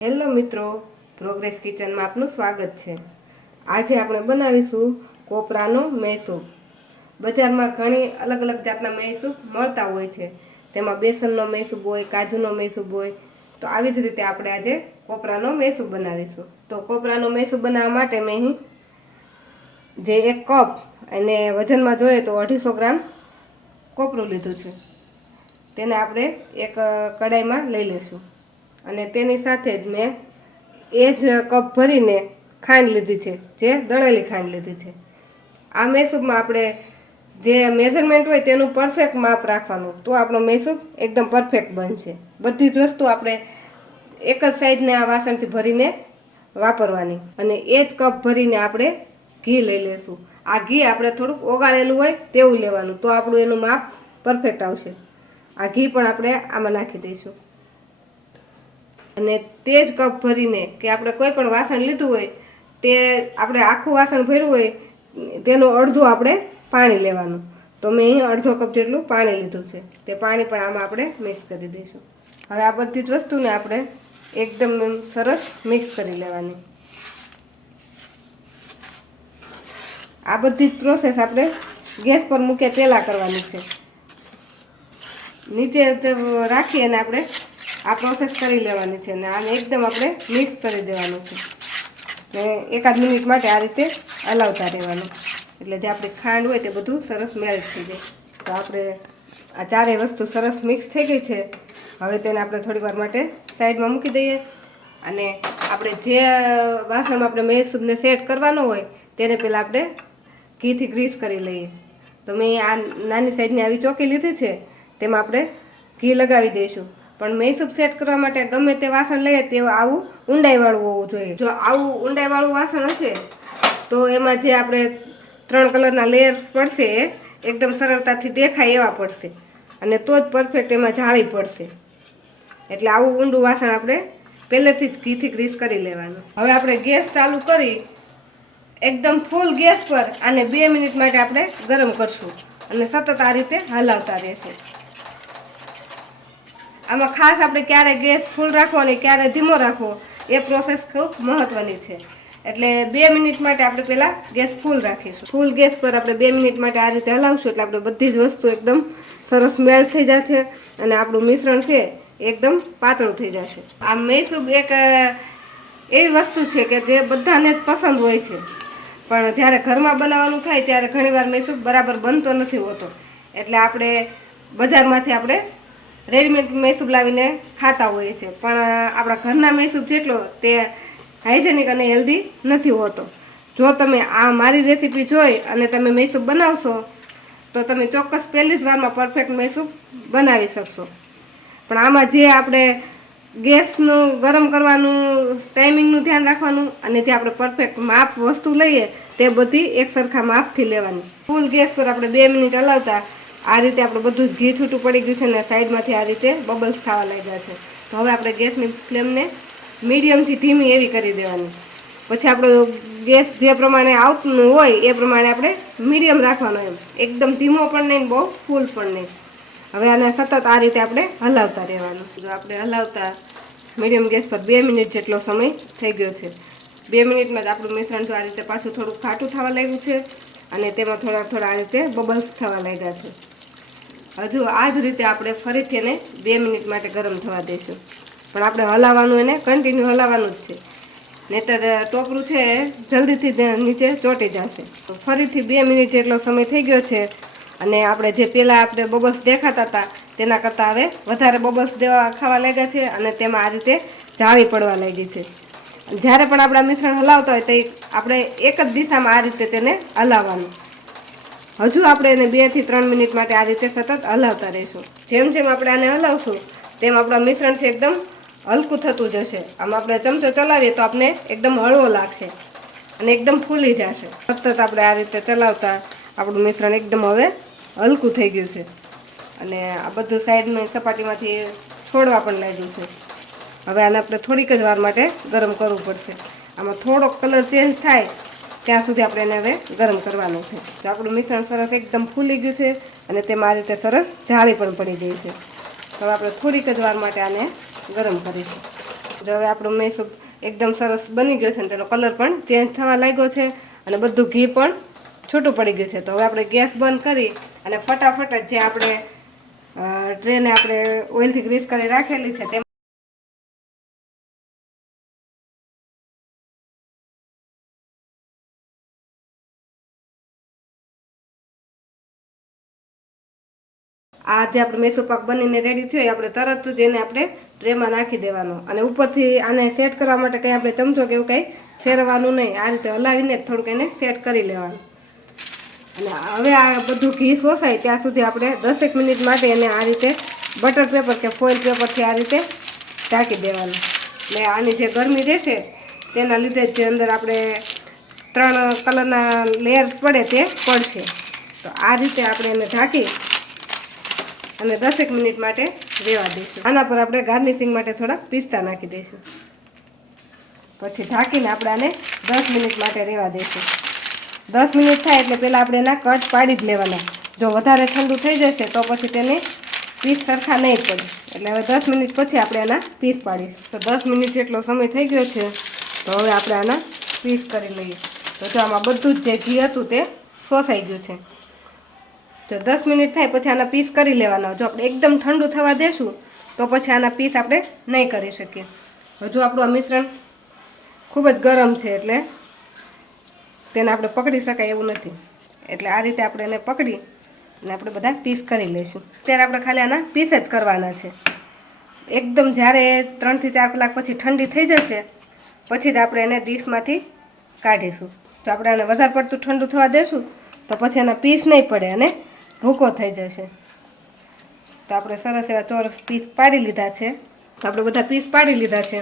Hello મિત્રો, progress કિચનમાં આપનું સ્વાગત છે। આજે આપણે બનાવીશું કોપરાનો મૈસૂર। બજારમાં ઘણી અલગ અલગ જાતના મૈસૂર મળતા હોય છે। તેમાં બેસનનો મૈસૂર હોય, કાજુનો મૈસૂર હોય। તો આવી જ રીતે આપણે આજે કોપરાનો મૈસૂર બનાવીશું। તો કોપરાનો મૈસૂર બનાવવા માટે મેં અહીં જે 1 કપ અને વજનમાં જોઈએ તો 250 ગ્રામ કોપરું લીધું છે। તેને આપણે એક કડાઈમાં લઈ લઈશું અને તેની સાથે જ મેં એ જ કપ ભરીને ખાંડ લીધી છે, જે દળેલી ખાંડ લીધી છે। આ મૈસૂરમાં આપણે જે મેઝરમેન્ટ હોય તેનું પરફેક્ટ માપ રાખવાનું, તો આપણો મૈસૂર એકદમ પરફેક્ટ બનશે। બધી જ વસ્તુ આપણે એક જ સાઈઝને આ વાસણથી ભરીને વાપરવાની અને એ જ કપ ભરીને આપણે ઘી લઈ લઈશું। આ ઘી આપણે થોડુંક ઓગાળેલું હોય તેવું લેવાનું, તો આપણું એનું માપ પરફેક્ટ આવશે। આ ઘી પણ આપણે આમાં નાખી દઈશું અને તે જ કપ ભરીને કે આપણે કોઈ પણ વાસણ લીધું હોય તે આપણે આખું વાસણ ભર્યું હોય તેનું અડધું આપણે પાણી લેવાનું। તો મેં અહીં અડધો કપ જેટલું પાણી લીધું છે, તે પાણી પણ આમાં આપણે મિક્સ કરી દઈશું। હવે આ બધી જ વસ્તુને આપણે એકદમ સરસ મિક્સ કરી લેવાની। આ બધી જ પ્રોસેસ આપણે ગેસ પર મૂકે પહેલાં કરવાની છે। નીચે રાખી અને આપણે આ પ્રોસેસ કરી લેવાની છે ને આને એકદમ આપણે મિક્સ કરી દેવાનું છે ને એકાદ મિનિટ માટે આ રીતે હલાવતા રહેવાનું, એટલે જે આપણી ખાંડ હોય તે બધું સરસ મેલ્ટ થઈ જાય। તો આપણે આ ચારેય વસ્તુ સરસ મિક્સ થઈ ગઈ છે। હવે તેને આપણે થોડી વાર માટે સાઈડમાં મૂકી દઈએ અને આપણે જે વાસણમાં આપણે મૈસૂરને સેટ કરવાનો હોય તેને પહેલાં આપણે ઘીથી ગ્રીસ કરી લઈએ। તો મેં આ નાની સાઈઝની આવી ચોકી લીધી છે, તેમાં આપણે ઘી લગાવી દઈશું। પણ મૈસૂર સેટ કરવા માટે ગમે તે વાસણ લઈએ તે આવું ઊંડાઈવાળું હોવું જોઈએ। જો આવું ઊંડાઈવાળું વાસણ હશે તો એમાં જે આપણે 3 કલરના લેયર્સ પડશે એ એકદમ સરળતાથી દેખાય એવા પડશે અને તો જ પરફેક્ટ એમાં જાળી પડશે। એટલે આવું ઊંડું વાસણ આપણે પહેલેથી જ ઘીથી ગ્રીસ કરી લેવાનું। હવે આપણે ગેસ ચાલુ કરી એકદમ ફૂલ ગેસ પર આને 2 મિનિટ માટે આપણે ગરમ કરશું અને સતત આ રીતે હલાવતા રહેશું। આમાં ખાસ આપણે ક્યારે ગેસ ફૂલ રાખવો અને ક્યારે ધીમો રાખવો એ પ્રોસેસ ખૂબ મહત્ત્વની છે। એટલે 2 મિનિટ માટે આપણે પહેલાં ગેસ ફૂલ રાખીશું। ફૂલ ગેસ પર આપણે 2 મિનિટ માટે આ રીતે હલાવશું એટલે આપણે બધી જ વસ્તુ એકદમ સરસ મેલ્ટ થઈ જશે અને આપણું મિશ્રણ છે એકદમ પાતળું થઈ જશે। આ મૈસૂર એક એવી વસ્તુ છે કે જે બધાને જ પસંદ હોય છે, પણ જ્યારે ઘરમાં બનાવવાનું થાય ત્યારે ઘણીવાર મૈસૂર બરાબર બનતો નથી હોતો। એટલે આપણે બજારમાંથી આપણે રેડીમેડ મૈસૂર લાવીને ખાતા હોઈએ છીએ, પણ આપણા ઘરના મૈસૂર જેટલો તે હાઇજેનિક અને હેલ્ધી નથી હોતો। જો તમે આ મારી રેસીપી જોઈ અને તમે મૈસૂર બનાવશો તો તમે ચોક્કસ પહેલી જ વારમાં પરફેક્ટ મૈસૂર બનાવી શકશો। પણ આમાં જે આપણે ગેસનું ગરમ કરવાનું ટાઈમિંગનું ધ્યાન રાખવાનું અને જે આપણે પરફેક્ટ માપ વસ્તુ લઈએ તે બધી એક સરખા માપથી લેવાની। ફૂલ ગેસ પર આપણે 2 મિનિટ હલાવતા આ રીતે આપણે બધું જ ઘી છૂટું પડી ગયું છે ને સાઈડમાંથી આ રીતે બબલ્સ થવા લાગ્યા છે। તો હવે આપણે ગેસની ફ્લેમને મીડિયમથી ધીમી એવી કરી દેવાની। પછી આપણો ગેસ જે પ્રમાણે આવતું હોય એ પ્રમાણે આપણે મીડિયમ રાખવાનો, એમ એકદમ ધીમો પણ નહીં બહુ ફૂલ પણ નહીં। હવે આને સતત આ રીતે આપણે હલાવતા રહેવાનું। જો આપણે હલાવતા મીડિયમ ગેસ પર 2 મિનિટ જેટલો સમય થઈ ગયો છે। 2 મિનિટમાં જ આપણું મિશ્રણ જો આ રીતે પાછું થોડુંક ઘાટું થવા લાગ્યું છે અને તેમાં થોડા આ રીતે બબલ્સ થવા લાગ્યા છે। હજુ આ જ રીતે આપણે ફરીથી એને 2 મિનિટ માટે ગરમ થવા દઈશું, પણ આપણે હલાવવાનું એને કન્ટિન્યુ હલાવવાનું જ છે, નહીંતર ટોપરું છે જલ્દીથી નીચે ચોંટી જશે। તો ફરીથી 2 મિનિટ જેટલો સમય થઈ ગયો છે અને આપણે જે પહેલાં આપણે બબલ્સ દેખાતા હતા તેના કરતાં હવે વધારે બબલ્સ ખાવા લાગ્યા છે અને તેમાં આ રીતે જાળી પડવા લાગી છે। જ્યારે પણ આપણા મિશ્રણ હલાવતા હોય તો આપણે એક જ દિશામાં આ રીતે તેને હલાવવાનું। હજુ આપણે એને 2 થી 3 મિનિટ માટે આ રીતે સતત હલાવતા રહીશું। જેમ જેમ આપણે આને હલાવશું તેમ આપણા મિશ્રણ છે એકદમ હલકું થતું જશે। આમ આપણે ચમચો ચલાવીએ તો આપણે એકદમ હળવો લાગશે અને એકદમ ફૂલી જશે। સતત આપણે આ રીતે ચલાવતા આપણું મિશ્રણ એકદમ હવે હલકું થઈ ગયું છે અને આ બધું સાઈડની સપાટીમાંથી છોડવા પણ લાગ્યું છે। હવે આને આપણે થોડીક જ વાર માટે ગરમ કરવું પડશે। આમાં થોડોક કલર ચેન્જ થાય ત્યાં સુધી આપણે એને હવે ગરમ કરવાનું છે। તો આપણું મિશ્રણ સરસ એકદમ ફૂલી ગયું છે અને તેમાં આ રીતે સરસ જાળી પણ પડી ગઈ છે। તો હવે આપણે થોડીક જ વાર માટે આને ગરમ કરીશું। તો આપણે થોડીક જ વાર માટે ગરમ કર્યું છે અને હવે આપણે ગેસની ફ્લેમને મીડિયમથી ધીમી એવી કરી દેવાની। હવે આપણે ગેસની ફ્લેમને મીડિયમથી ધીમી એવી કરી દેવાની। હવે આપણે ગેસની ફ્લેમને મીડિયમથી ધીમી એવી કરી દેવાની। જો હવે આપણો મૈસૂર એકદમ સરસ બની ગયો છે અને તેનો કલર પણ ચેન્જ થવા લાગ્યો છે અને બધું ઘી પણ છૂટું પડી ગયું છે. તો હવે આપણે ગેસ બંધ કરી અને ફટાફટ જ જે આપણે ટ્રેને આપણે ઓઇલથી ગ્રીસ કરી રાખેલી છે તેમાં આ જે આપણે મૈસૂર પાક બનીને રેડી થયો એ આપણે તરત જ એને આપણે ટ્રેમાં નાખી દેવાનો અને ઉપરથી આને સેટ કરવા માટે કંઈ આપણે ચમચો કે એવું કંઈ ફેરવવાનું નહીં. આ રીતે હલાવીને થોડુંક એને સેટ કરી લેવાનું. અને હવે આ બધું ઘી શોષાય ત્યાં સુધી આપણે 10 મિનિટ માટે એને આ રીતે બટર પેપર કે ફોઇલ પેપરથી આ રીતે ઢાંકી દેવાનું. એટલે આની જે ગરમી રહેશે તેના લીધે જે અંદર આપણે 3 કલરના લેયર પડે તે પડશે. તો આ રીતે આપણે એને ઢાંકી અને 10 મિનિટ માટે રહેવા દઈશું. આના પર આપણે ગાર્નિશિંગ માટે થોડાક પિસ્તા નાખી દઈશું. પછી ઢાંકીને આપણે આને 10 મિનિટ માટે રહેવા દઈશું. 10 મિનિટ થાય એટલે પહેલાં આપણે એના કટ પાડી જ લેવાના. જો વધારે ઠંડુ થઈ જશે તો પછી તેને પીસ સરખા નહીં પડે. એટલે હવે 10 મિનિટ પછી આપણે આના પીસ પાડીશું. તો 10 મિનિટ જેટલો સમય થઈ ગયો છે. તો હવે આપણે આના પીસ કરી લઈએ. તો જો આમાં બધું જ જે ઘી હતું તે શોષાઈ ગયું છે. તો 10 મિનિટ થાય પછી આના પીસ કરી લેવાના. જો આપણે એકદમ ઠંડુ થવા દેશું તો પછી આના પીસ આપણે નહીં કરી શકીએ. હજુ આપણું આ મિશ્રણ ખૂબ જ ગરમ છે એટલે તેને આપણે પકડી શકાય એવું નથી. એટલે આ રીતે આપણે એને પકડી અને આપણે બધા પીસ કરી લઈશું. ત્યારે આપણે ખાલી આના પીસ જ કરવાના છે. એકદમ જ્યારે 3 થી 4 કલાક પછી ઠંડી થઈ જશે પછી જ આપણે એને ડીશમાંથી કાઢીશું. તો આપણે આને વધારે પડતું ઠંડુ થવા દેશું તો પછી એના પીસ નહીં પડે અને ભૂકો થઈ જશે. તો આપણે સરસ એવા ચોરસ પીસ પાડી લીધા છે. તો આપણે બધા પીસ પાડી લીધા છે.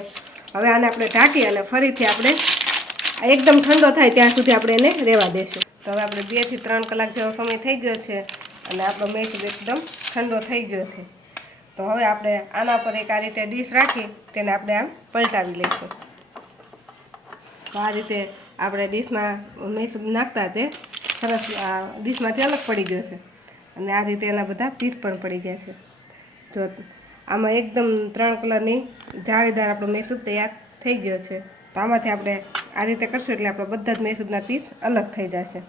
હવે આને આપણે ઢાંકી અને ફરીથી આપણે એકદમ ઠંડો થાય ત્યાં સુધી આપણે એને રહેવા દઈશું. તો હવે આપણે 2 થી 3 કલાક જેવો સમય થઈ ગયો છે અને આપણો મૈસૂર એકદમ ઠંડો થઈ ગયો છે. તો હવે આપણે આના પર એક આ રીતે ડીશ રાખી તેને આપણે આમ પલટાવી લઈશું. તો આ રીતે આપણે ડીશમાં મૈસૂર નાખતા તે સરસ આ ડીશમાંથી અલગ પડી ગયો છે અને આ રીતે એના બધા પીસ પણ પડી ગયા છે. જો આમાં એકદમ 3 કલરની જાળીદાર આપણો મૈસૂર તૈયાર થઈ ગયો છે. તો આમાંથી આપણે આ રીતે કરશું એટલે આપણે બધા જ મૈસૂરના પીસ અલગ થઈ જશે.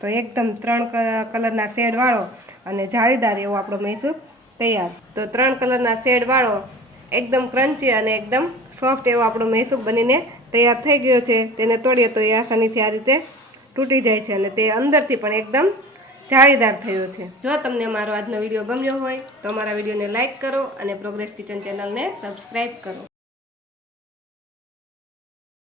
તો એકદમ 3 કલરના શેડવાળો અને જાળીદાર એવો આપણો મૈસૂર તૈયાર. તો 3 કલરના શેડવાળો એકદમ ક્રન્ચી અને એકદમ સોફ્ટ એવો આપણો મૈસૂર બનીને તૈયાર થઈ ગયો છે. તેને તોડીએ તો એ આસાનીથી આ રીતે તૂટી જાય છે અને તે અંદરથી પણ એકદમ જાળીદાર થયો છે. જો તમને મારો આજનો વિડીયો ગમ્યો હોય તો અમારા વિડીયોને લાઇક કરો અને પ્રોગ્રેસ કિચન ચેનલને સબસ્ક્રાઈબ કરો.